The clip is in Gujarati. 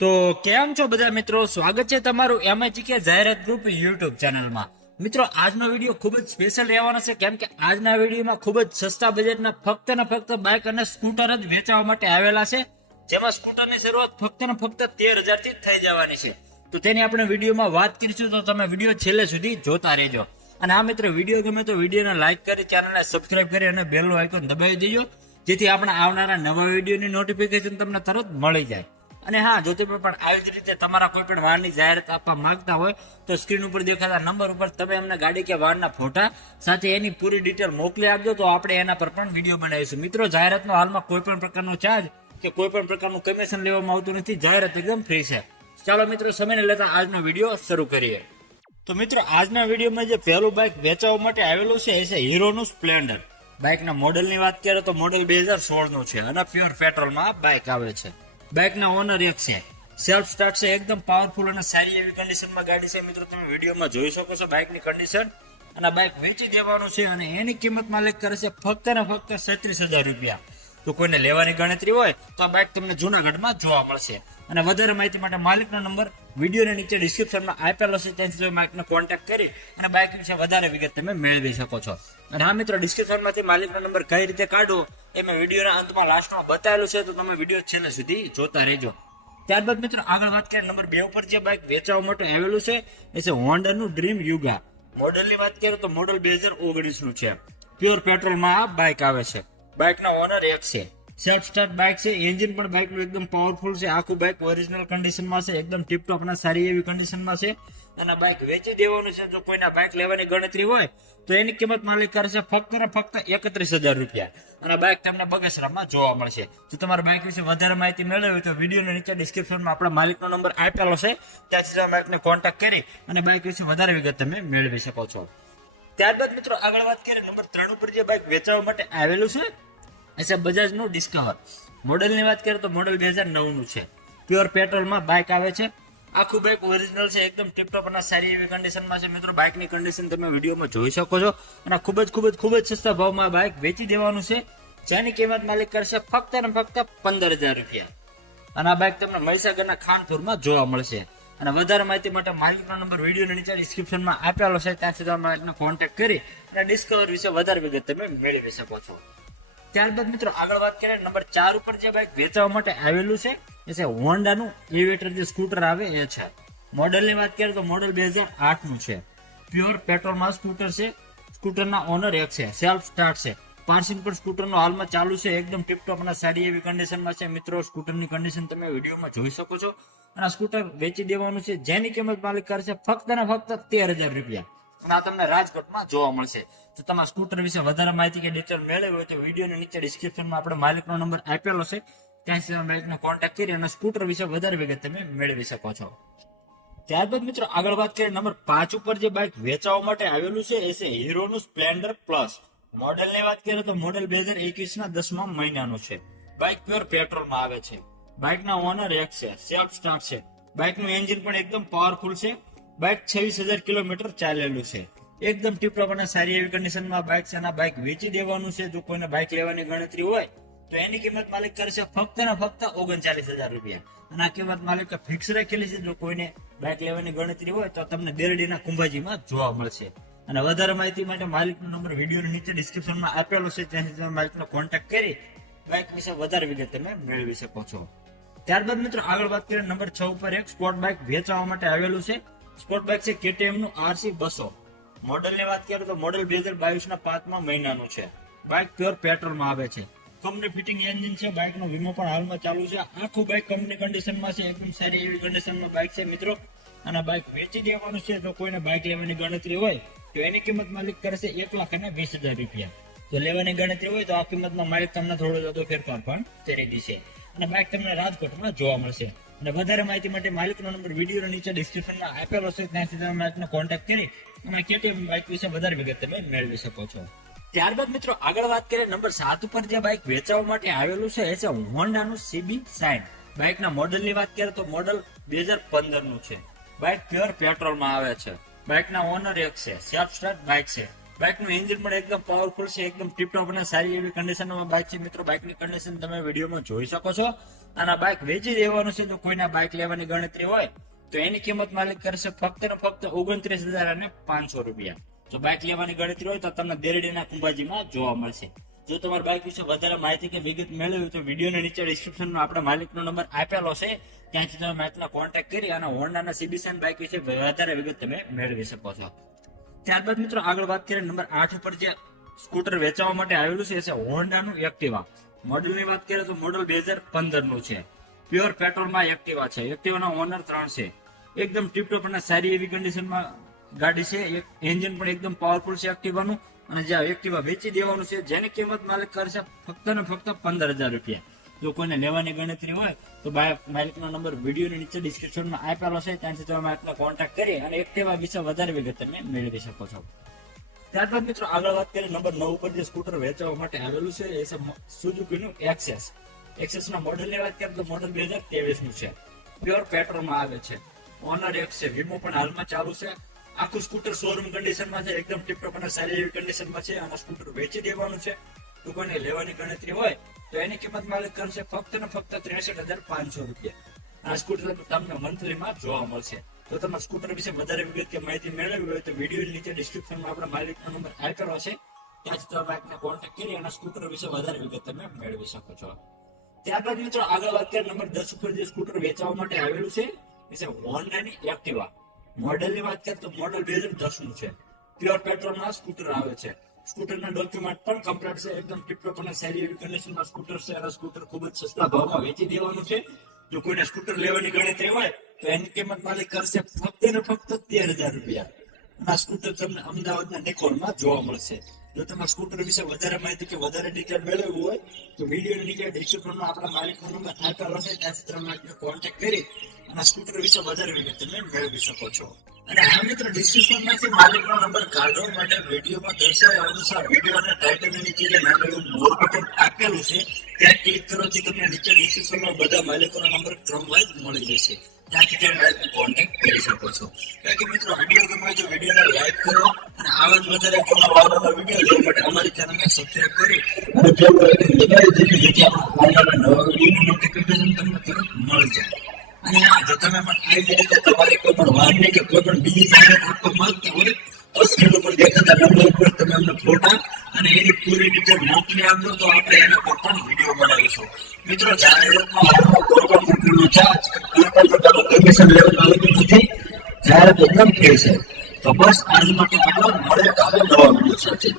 તો કેમ છો બધા મિત્રો, સ્વાગત છે તમારું એમઆઈજીકે જાહેરાત ગ્રુપ યુટ્યુબ ચેનલમાં. મિત્રો, આજનો વિડીયો ખૂબ જ સ્પેશિયલ રહેવાનો છે, કેમ કે આજના વિડીયોમાં ખૂબ જ સસ્તા બજેટના ફક્ત ને ફક્ત બાઇક અને સ્કૂટર જ વેચવા માટે આવેલા છે, જેમાં સ્કૂટરની શરૂઆત ફક્ત ને ફક્ત 13,000 થી થઈ જવાની છે. તો તેની આપણે વિડીયોમાં વાત કરીશું, તો તમે વિડીયો છેલ્લે સુધી જોતા રહેજો. અને આ મિત્રો, વિડીયો ગમે તો વિડીયોને લાઈક કરી, ચેનલને સબસ્ક્રાઇબ કરી અને બેલનું આઇકોન દબાવી દેજો, જેથી આપણે આવનારા નવા વિડીયોની નોટિફિકેશન તમને તરત મળી જાય. અને હા, જો તમે પણ આવી જ રીતે તમારા કોઈ પણ વાહનની જાહેરાત આપવા માંગતા હોય તો સ્ક્રીન ઉપર દેખાતા નંબર ઉપર તમે અમને ગાડી કે વાહનના ફોટા સાથે એની પૂરી ડિટેલ મોકલી આપજો, તો આપણે એના પર પણ વિડીયો બનાવીશું. મિત્રો, જાહેરાતનો હાલમાં કોઈ પણ પ્રકારનો ચાર્જ કે કોઈ પણ પ્રકારનું કમિશન લેવામાં આવતું નથી. જાહેરાત એકદમ ફ્રી છે. ચાલો મિત્રો, સમયને લેતા આજનો વિડીયો શરૂ કરીએ. તો મિત્રો, આજના વિડીયોમાં જે પહેલું બાઇક વેચવા માટે આવેલું છે એ છે હીરોનું સ્પ્લેન્ડર. બાઇકના મોડલની વાત કરીએ તો મોડલ 2016 નું છે અને પ્યોર પેટ્રોલમાં બાઇક આવે છે. બાઇકના ઓનર એક છે, સેલ્ફ સ્ટાર્ટ છે, એકદમ પાવરફુલ અને સારી એવી કન્ડિશનમાં ગાડી છે. મિત્રો, તમે વિડીયોમાં જોઈ શકો છો બાઇકની કન્ડિશન. અને બાઇક વેચી દેવાનું છે અને એની કિંમત માલિક કરે છે ફક્ત ને ફક્ત 36,000 રૂપિયા. તો કોઈને લેવાની ગણતરી હોય તો આ બાઇક તમને જૂનાગઢમાં જોવા મળશે. અને વધારે માહિતી માટે માલિકનો નંબર વિડીયોની નીચે ડિસ્ક્રિપ્શનમાં આપેલો છે, ત્યાંથી તમે માલિકને કોન્ટેક્ટ કરી અને બાઇક વિશે વધારે વિગત તમે મેળવી શકો છો. અને હા મિત્રો, ડિસ્ક્રિપ્શનમાંથી માલિકનો નંબર કઈ રીતે કાઢવો એ મેં વિડીયોના અંતમાં લાસ્ટમાં બતાવેલું છે, તો તમે વિડીયો છેલ્લે સુધી જોતા રહેજો. ત્યારબાદ મિત્રો, આગળ વાત કરીએ નંબર 2 ઉપર જે બાઇક વેચવા માટે આવેલું છે એ છે હોન્ડાનું ડ્રીમ યુગા. મોડલની વાત કરીએ તો મોડલ 2019 નું છે. પ્યોર પેટ્રોલમાં આ બાઇક આવે છે. બાઇકના ઓનર એક છે, સેલ્ફ સ્ટાર્ટ બાઇક છે. એન્જિન પણ બાઇકનું એકદમ પાવરફુલ છે. આખું બાઇક ઓરિજિનલ કન્ડિશનમાં છે, એકદમ ટીપટોપ અને સારી એવી કન્ડિશનમાં છે. અને બાઇક વેચી દેવાનું છે. જો કોઈના બાઇક લેવાની ગણતરી હોય તો એની કિંમત માલિક કરશે ફક્ત ને ફક્ત 31,000 રૂપિયા. અને બાઇક તમને બગસરામાં જોવા મળશે. જો તમારે બાઇક વિશે વધારે માહિતી મેળવવી હોય તો વિડીયોની નીચે ડિસ્ક્રિપ્શનમાં આપણા માલિકનો નંબર આપેલો છે, ત્યાંથી તમે બાઇકને કોન્ટેક્ટ કરી અને બાઇક વિશે વધારે વિગત તમે મેળવી શકો છો. ત્યારબાદ મિત્રો, આગળ વાત કરીએ નંબર 3 ઉપર જે બાઇક વેચવા માટે આવેલું છે એ છે બજાજનું ડિસ્કવર. મોડલની વાત કરીએ તો મોડલ 2009 નું છે. પ્યોર પેટ્રોલમાં બાઇક આવે છે. આખું બાઇક ઓરિજિનલ છે, એકદમ ટીપટોપ અને સારી એવી કન્ડિશનમાં છે. મિત્રો, બાઇકની કન્ડિશન તમે વિડીયોમાં જોઈ શકો છો. અને ખૂબ જ સસ્તા ભાવમાં બાઇક વેચી દેવાનું છે, જેની કિંમત માલિક કરશે ફક્ત ને ફક્ત 15,000 રૂપિયા. અને આ બાઇક તમને મહીસાગરના ખાનપુરમાં જોવા મળશે. અને વધારે માહિતી માટે માલિકનો નંબર વિડીયોની નીચે ડિસ્ક્રિપ્શનમાં આપેલો છે, ત્યાંથી તમે માલિકને કોન્ટેક્ટ કરી અને ડિસ્કવર વિશે વધારે વિગત તમે મેળવી શકો છો. ત્યારબાદ મિત્રો, આગળ વાત કરીએ નંબર 4 ઉપર જે બાઇક વેચવા માટે આવેલું છે એ છે હોન્ડાનું એવિએટર જે સ્કૂટર આવે એ છે. મોડલની વાત કરીએ તો મોડલ 2008 નું છે. પ્યોર પેટ્રોલમાં સ્કૂટર છે. સ્કૂટરના ઓનર એક છે, સેલ્ફ સ્ટાર્ટ છે. પાર્સિંગ પણ સ્કૂટરનો હાલમાં ચાલુ છે, એકદમ ટીપટોપ અને સારી એવી કન્ડિશનમાં છે. મિત્રો, સ્કૂટરની કન્ડિશન તમે વિડીયોમાં જોઈ શકો છો. અને આ સ્કૂટર વેચી દેવાનું છે, જેની કિંમત માલિક કરશે ફક્ત ને ફક્ત 13,000 રૂપિયા. અને આ તમને રાજકોટમાં જોવા મળશે. તો તમારા સ્કૂટર વિશે વધારે માહિતી કે ડિટેલ મેળવવી હોય તો વિડીયોની નીચે ડિસ્ક્રિપ્શનમાં આપણે માલિકનો નંબર આપેલો છે, ત્યાંથી તમે બાઇકને કોન્ટેક્ટ કરી અને સ્કૂટર વિશે વધારે વિગત તમે મેળવી શકો છો. ત્યારબાદ મિત્રો, આગળ વાત કરીએ નંબર 5 ઉપર જે બાઇક વેચવા માટે આવેલું છે એ છે હીરોનું સ્પ્લેન્ડર પ્લસ. મોડલની વાત કરીએ તો મોડલ 2021 ના 10મા મહિનાનું છે. બાઇક પ્યોર પેટ્રોલમાં આવે છે. બાઇકના ઓનર એક છે, સેલ્ફ સ્ટાર્ટ છે. બાઇકનું એન્જિન પણ એકદમ પાવરફુલ છે. બાઇક 26,000 કિલોમીટર ચાલેલું છે. એકદમ ટીપટોપ અને સારી એવી કન્ડિશનમાં બાઇક છે. અને બાઇક વેચી દેવાનું છે. જો કોઈને બાઇક લેવાની ગણતરી હોય તો એની કિંમત માલિક કરશે ફક્ત ને ફક્ત 39,000 રૂપિયા. અને આ કિંમત માલિક ફિક્સ રાખેલી છે. જો કોઈને બાઇક લેવાની ગણતરી હોય તો તમને બેરડીના કુંભાજીમાં જોવા મળશે. અને વધારે માહિતી માટે માલિકનો નંબર વિડીયોની નીચે ડિસ્ક્રિપ્શનમાં આપેલો છે, ત્યાંથી તમે માલિકનો કોન્ટેક્ટ કરી બાઇક વિશે વધારે વિગત તમે મેળવી શકો છો. ત્યારબાદ મિત્રો, આગળ વાત કરીએ નંબર 6 ઉપર એક સ્પોર્ટ બાઇક વેચવા માટે આવેલું છે. સ્પોર્ટ બાઇક છે KTM નું RC 200. મોડલની વાત કરીએ તો મોડલ 2022 ના 5મા મહિનાનું છે. બાઇક પ્યોર પેટ્રોલમાં આવે છે. કંપની ફિટિંગ એન્જિન છે. બાઇકનો વીમો પણ હાલમાં ચાલુ છે. આખું બાઇક કંપની કન્ડિશનમાં છે, એકદમ સારી એવી કન્ડિશનમાં બાઇક છે મિત્રો. અને બાઇક વેચી દેવાનું છે. જો કોઈને બાઇક લેવાની ગણતરી હોય તો એની કિંમત માલિક કરશે 1,20,000 રૂપિયા. જો લેવાની ગણતરી હોય તો આ કિંમતમાં માલિક તમને થોડો વધુ ફેરફાર પણ કરી દેશે. અને બાઇક તમને રાજકોટમાં જોવા મળશે. અને વધારે માહિતી માટે માલિકનો નંબર વિડીયો નીચે ડિસ્ક્રિપ્શનમાં આપેલો છે, ત્યાંથી તમે માલિકને કોન્ટેક્ટ કરી અને KTM બાઇક વિશે વધારે વિગત તમે મેળવી શકો છો. ત્યારબાદ મિત્રો, આગળ વાત કરીએ નંબર 7 ઉપર જે બાઇક વેચવા માટે આવેલું છે એ છે હોન્ડાનું CB60. બાઇકના મોડલની વાત કરીએ તો મોડલ 2015 નું છે. બાઇક પ્યોર પેટ્રોલમાં આવે છે. બાઇકના ઓનર એક છે, સેલ્ફ સ્ટાર્ટ બાઇક છે. બાઇકનું એન્જિન પણ એકદમ પાવરફુલ છે, એકદમ ટીપટોપ અને સારી એવી કન્ડિશનમાં બાઇક છે મિત્રો. બાઇકની કન્ડિશન તમે વિડીયોમાં જોઈ શકો છો. અને બાઇક વેચી દેવાનું છે. જો કોઈના બાઇક લેવાની ગણતરી હોય તો એની કિંમત માલિક કરશે ફક્ત ને ફક્ત 29,500 રૂપિયા. જો બાઇક લેવાની ગણતરી હોય તો તમને દેરડીના કુંભાજીમાં જોવા મળશે. જો તમારા બાઇક વિશે વધારે માહિતી કે વિગત મેળવી તો વિડીયોની નીચે ડિસ્ક્રિપ્શનમાં આપણા માલિકનો નંબર આપેલો છે, ત્યાંથી તમે માલિકનો કોન્ટેક્ટ કરી અને હોન્ડાના CB7 બાઇક વિશે વધારે વિગત તમે મેળવી શકો છો. ત્યારબાદ મિત્રો આગળ વાત કરીએ નંબર 8 ઉપર જે સ્કૂટર વેચવા માટે આવેલું છે એ છે હોન્ડાનું એક્ટિવા. મોડલની વાત કરીએ તો મોડલ 2015 નું છે. પ્યોર પેટ્રોલમાં એક્ટિવા છે. એક્ટિવાના ઓનર 3 છે. એકદમ ટીપટોપ અને સારી એવી કન્ડિશનમાં ગાડી છે. એક એન્જિન પણ એકદમ પાવરફુલ છે એક્ટિવાનું. અને જે એક્ટિવા વેચી દેવાનું છે જેની કિંમત માલિક કરશે ફક્ત ને ફક્ત 15,000 રૂપિયા. જો કોઈને લેવાની ગણતરી હોય તો માલિકનો નંબર વિડીયોની નીચે ડિસ્ક્રિપ્શનમાં આપેલો છે, ત્યાંથી તમે માલિકનો કોન્ટેક્ટ કરી અને એક્ટિવા વિશે વધારે વિગત તમે મેળવી શકો છો. ત્યારબાદ મિત્રો આગળ વાત કરીએ નંબર 9 ઉપર જે સ્કૂટર વેચવા માટે આવેલું છે એ છે સુઝુકીનું એક્સેસ. એક્સેસના મોડલની વાત કરીએ તો મોડલ 2023 નું છે. પ્યોર પેટ્રોલમાં આવે છે. ઓનર એક છે. વીમો પણ હાલમાં ચાલુ છે. આખું સ્કૂટર શોરૂમ કન્ડિશનમાં છે. એકદમ ટીપટોપ અને સારી એવી કન્ડિશનમાં છે. અને સ્કૂટર વેચી દેવાનું છે. તો કોઈને લેવાની ગણતરી હોય તો એની કિંમત માલિક કરશે ફક્ત ને ફક્ત 63,500 રૂપિયા. આ સ્કૂટર તમને મંથલીમાં જોવા મળશે. જો તમે સ્કૂટર વિશે વધારે વિગત કે માહિતી મેળવવી હોય તો વિડીયો નીચે ડિસ્ક્રિપ્શનમાં આપણા માલિકનો નંબર આપેલો છે, ત્યાંથી તમે બાઇકને કોન્ટેક્ટ કરી અને સ્કૂટર વિશે વધારે વિગત તમે મેળવી શકો છો. ત્યારબાદ મિત્રો આગળ વાત કરીએ નંબર 10 ઉપર જે સ્કૂટર વેચવા માટે આવેલું છે એ છે હોન્ડાની એક્ટિવા. મોડલની વાત કરીએ તો મોડલ 2010 નું છે. પ્યોર પેટ્રોલમાં સ્કૂટર આવે છે. સ્કૂટરના ડોક્યુમેન્ટ પણ કમ્પ્લીટ છે. એકદમ ટીપટોપ અને સારી એવી કન્ડિશનમાં સ્કૂટર છે. અને સ્કૂટર ખૂબ જ સસ્તા ભાવમાં વેચી દેવાનું છે. જો કોઈને સ્કૂટર લેવાની ગણતરી હોય તો એની કિંમત માલિક કરશે ફક્ત ને ફક્ત 13,000 રૂપિયા. આ સ્કૂટર તમને અમદાવાદના નિકોલમાં જોવા મળશે. જો તમારા સ્કૂટર વિશે વધારે માહિતી કે વધારે ડિટેલ મેળવવું હોય તો વિડીયો નીચે ડિસ્ક્રિપ્શનમાં આપણા માલિકનો નંબર આપેલો છે, ત્યાંથી તમે માલિકને કોન્ટેક્ટ કરી અને સ્કૂટર વિશે વધારે વિગત તમે મેળવી શકો છો. અને આ મિત્રો ડિસ્ક્રિપ્શનમાંથી માલિકનો નંબર કાઢવા માટે વિડીયોમાં દર્શાવ્યા અનુસાર વિડીયોના ટાઇટલની નીચે જે નાનું એવું મોર બટન આપેલું છે ત્યાં ક્લિક કરવાથી તમને નીચે ડિસ્ક્રિપ્શનમાં બધા માલિકોના નંબર ક્રમવાઇઝ મળી જશે. ત્યાંથી તમે માલિકને કોન્ટેક્ટ કરી શકો છો. કારણ કે મિત્રો વિડીયો ગમે તો વિડીયોને લાઈક કરો અને આવા જ વધારે વાળાના વિડીયો જોવા માટે અમારી ચેનલને સબસ્ક્રાઇબ કરી અને બેલ આઇકન દબાવી દેજો જેથી આપણા નવા વિડીયોનું નોટિફિકેશન તમને તરત મળી જાય. અને જો તમે પણ આ રીતે તમારી કોઈ પણ વાતની કે કોઈ પણ બીજી જાહેરાત આપવા માંગતા હોય તો સ્ક્રીન ઉપર દેખાતા નંબર ઉપર તમે અમને ફોટા અને એની પૂરી ડિટેલ મોકલી આપજો તો આપણે એના પર પણ વિડીયો બનાવીશું. મિત્રો જાહેરાતમાં કોઈ પણ પ્રકારનો ચાર્જ કોઈ પણ પ્રકારનું કમિશન લેવામાં આવતું નથી. જાહેરાત એકદમ ફ્રી છે. તો બસ આજ માટે આપણે મળે કાલે નવા વિડીયો સાથે.